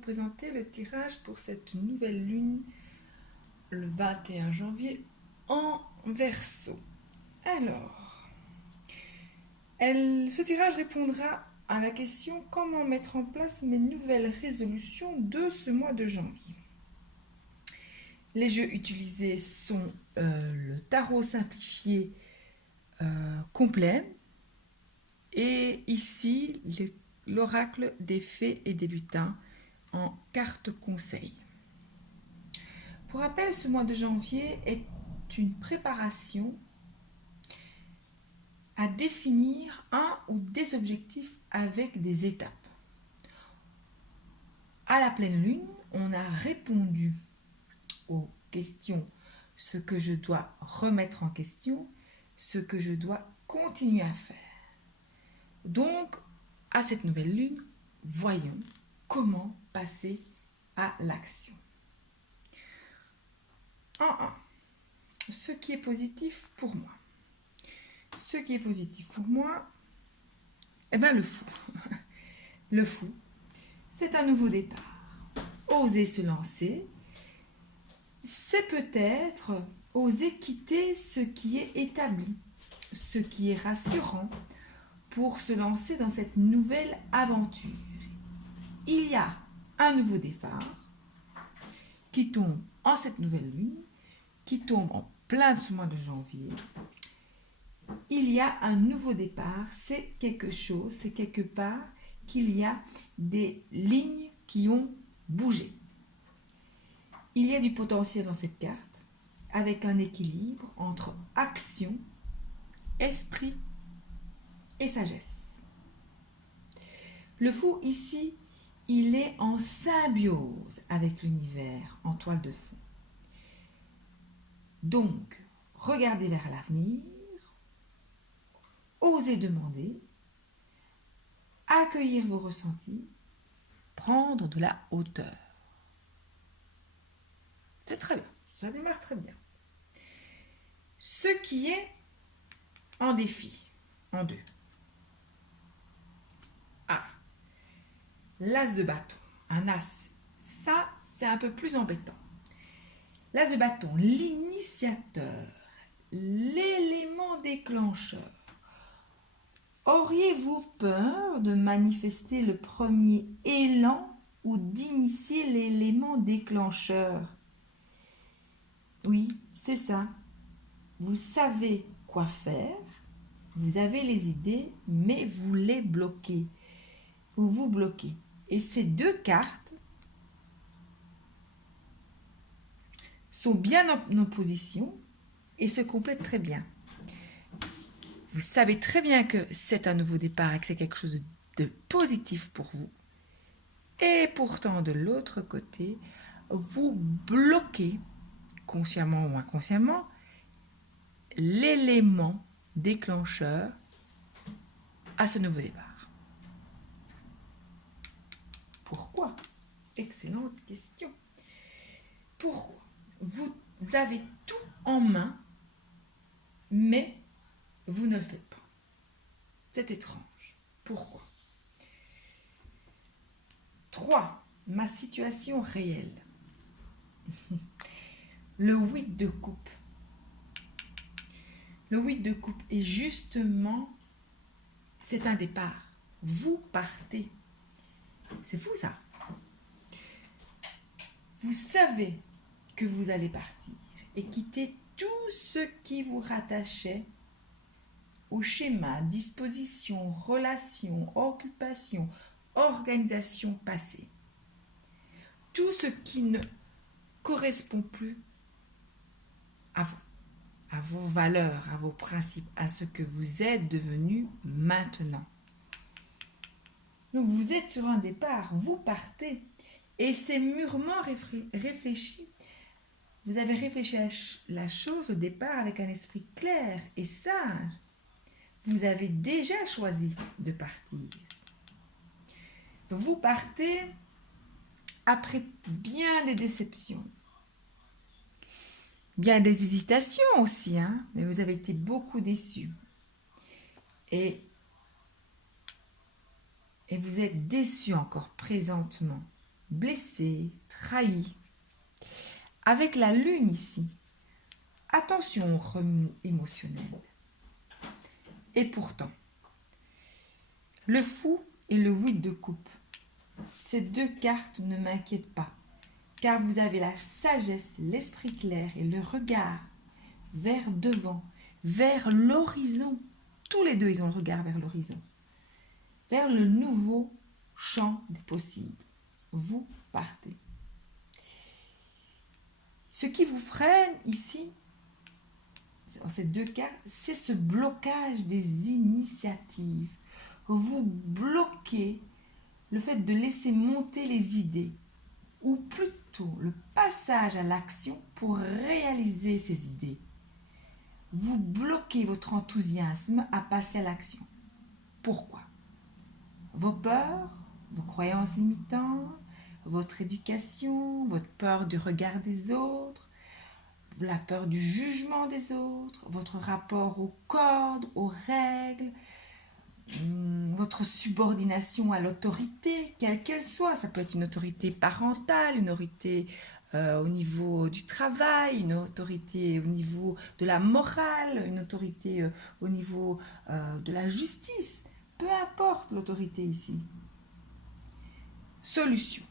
présenter le tirage pour cette nouvelle lune, le 21 janvier, en Verseau. Alors, ce tirage répondra à la question « Comment mettre en place mes nouvelles résolutions de ce mois de janvier ?» Les jeux utilisés sont le tarot simplifié complet et ici l'oracle des fées et des lutins en carte conseil. Pour rappel, ce mois de janvier est une préparation à définir un ou des objectifs avec des étapes. À la pleine lune, on a répondu aux questions, ce que je dois remettre en question, ce que je dois continuer à faire. Donc, à cette nouvelle lune, voyons comment passer à l'action. En 1, ce qui est positif pour moi. Ce qui est positif pour moi, le fou. Le fou, c'est un nouveau départ. Oser se lancer, c'est peut-être oser quitter ce qui est établi, ce qui est rassurant pour se lancer dans cette nouvelle aventure. Il y a un nouveau départ qui tombe en cette nouvelle lune, qui tombe en plein de ce mois de janvier. Il y a un nouveau départ, c'est quelque chose, c'est quelque part qu'il y a des lignes qui ont bougé. Il y a du potentiel dans cette carte, avec un équilibre entre action, esprit et sagesse. Le fou ici, il est en symbiose avec l'univers en toile de fond. Donc, regardez vers l'avenir, osez demander, accueillir vos ressentis, prendre de la hauteur. C'est très bien, ça démarre très bien. Ce qui est en défi, en 2. L'as de bâton, un as, ça c'est un peu plus embêtant. L'as de bâton, l'initiateur, l'élément déclencheur. Auriez-vous peur de manifester le premier élan ou d'initier l'élément déclencheur? Oui, c'est ça. Vous savez quoi faire, vous avez les idées, mais vous les bloquez. Vous bloquez. Et ces 2 cartes sont bien en opposition et se complètent très bien. Vous savez très bien que c'est un nouveau départ et que c'est quelque chose de positif pour vous. Et pourtant, de l'autre côté, vous bloquez, consciemment ou inconsciemment, l'élément déclencheur à ce nouveau départ. Pourquoi? Excellente question. Pourquoi? Vous avez tout en main, mais vous ne le faites pas. C'est étrange. Pourquoi? 3. Ma situation réelle. Le 8 de coupe. Le 8 de coupe est justement, c'est un départ. Vous partez. C'est fou ça. Vous savez que vous allez partir et quitter tout ce qui vous rattachait au schéma, disposition, relation, occupation, organisation passée. Tout ce qui ne correspond plus à vous, à vos valeurs, à vos principes, à ce que vous êtes devenu maintenant. Donc vous êtes sur un départ, vous partez et c'est mûrement réfléchi. Vous avez réfléchi à la chose au départ avec un esprit clair et sage. Vous avez déjà choisi de partir. Vous partez après bien des déceptions, bien des hésitations aussi, mais vous avez été beaucoup déçus. Et vous êtes déçus encore présentement blessé, trahi. Avec la lune ici, attention au remous émotionnel. Et pourtant, le fou et le 8 de coupe, ces deux cartes ne m'inquiètent pas, car vous avez la sagesse, l'esprit clair et le regard vers devant, vers l'horizon. Tous les deux, ils ont le regard vers l'horizon, vers le nouveau champ des possibles. Vous partez. Ce qui vous freine ici, dans ces deux cartes, c'est ce blocage des initiatives. Vous bloquez le fait de laisser monter les idées, ou plutôt le passage à l'action pour réaliser ces idées. Vous bloquez votre enthousiasme à passer à l'action. Pourquoi? Vos peurs, vos croyances limitantes, votre éducation, votre peur du regard des autres, la peur du jugement des autres, votre rapport aux codes, aux règles, votre subordination à l'autorité, quelle qu'elle soit. Ça peut être une autorité parentale, une autorité au niveau du travail, une autorité au niveau de la morale, une autorité au niveau de la justice. Peu importe l'autorité ici. Solution.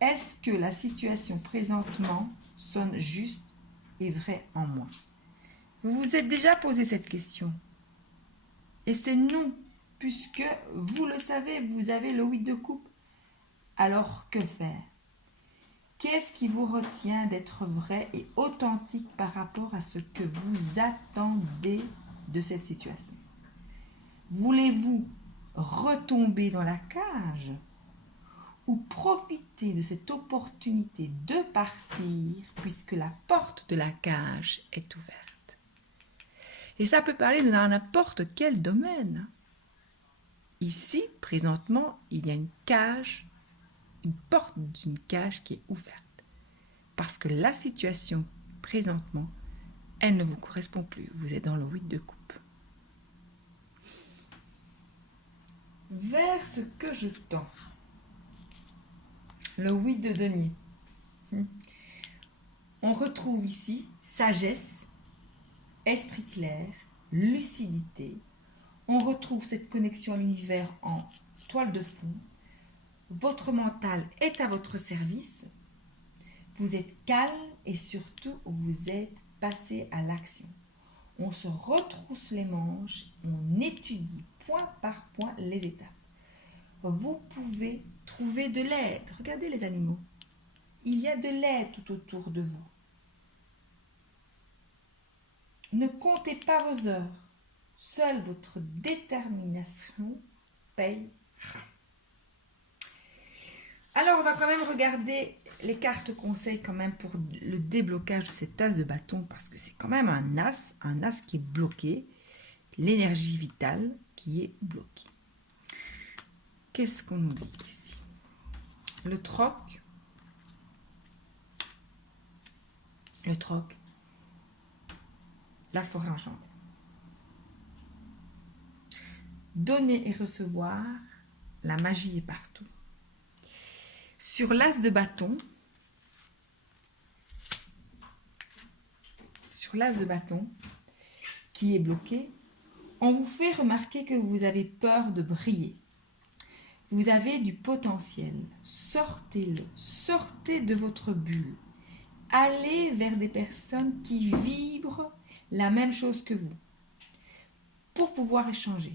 Est-ce que la situation présentement sonne juste et vraie en moi? Vous vous êtes déjà posé cette question. Et c'est non, puisque vous le savez, vous avez le 8 de coupe. Alors que faire? Qu'est-ce qui vous retient d'être vrai et authentique par rapport à ce que vous attendez de cette situation? Voulez-vous retomber dans la cage ou profiter de cette opportunité de partir puisque la porte de la cage est ouverte? Et ça peut parler dans n'importe quel domaine. Ici, présentement, il y a une cage, une porte d'une cage qui est ouverte. Parce que la situation, présentement, elle ne vous correspond plus. Vous êtes dans le 8 de coupe. Vers ce que je tends. Le 8 de denier. On retrouve ici sagesse, esprit clair, lucidité. On retrouve cette connexion à l'univers en toile de fond. Votre mental est à votre service. Vous êtes calme et surtout vous êtes passé à l'action. On se retrousse les manches, on étudie point par point les étapes. Vous pouvez trouver de l'aide. Regardez les animaux. Il y a de l'aide tout autour de vous. Ne comptez pas vos heures. Seule votre détermination payera. Alors, on va quand même regarder les cartes conseils quand même pour le déblocage de cet as de bâton parce que c'est quand même un as qui est bloqué, l'énergie vitale qui est bloquée. Qu'est-ce qu'on nous dit ici? Le troc, la forêt enchantée. Donner et recevoir, la magie est partout. Sur l'as de bâton, qui est bloqué, on vous fait remarquer que vous avez peur de briller. Vous avez du potentiel. Sortez-le. Sortez de votre bulle. Allez vers des personnes qui vibrent la même chose que vous pour pouvoir échanger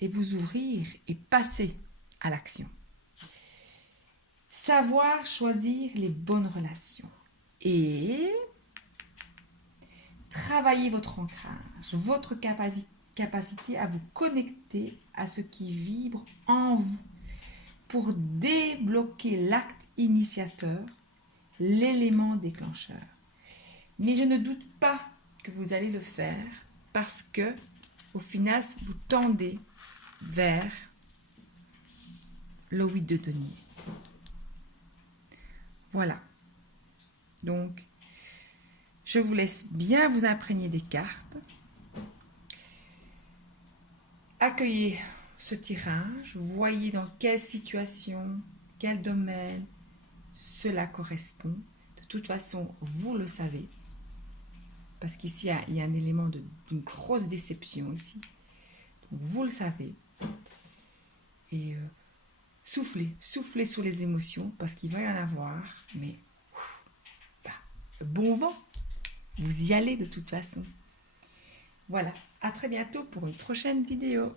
et vous ouvrir et passer à l'action. Savoir choisir les bonnes relations et travailler votre ancrage, votre capacité à vous connecter à ce qui vibre en vous pour débloquer l'acte initiateur, l'élément déclencheur. Mais je ne doute pas que vous allez le faire parce que, au final, vous tendez vers le 8 de denier. Voilà. Donc, je vous laisse bien vous imprégner des cartes. Accueillez ce tirage. Voyez dans quelle situation, quel domaine, cela correspond. De toute façon, vous le savez. Parce qu'ici, il y a un élément d'une grosse déception ici. Donc, vous le savez. Et soufflez sur les émotions, parce qu'il va y en avoir. Mais, bon vent. Vous y allez de toute façon. Voilà. À très bientôt pour une prochaine vidéo.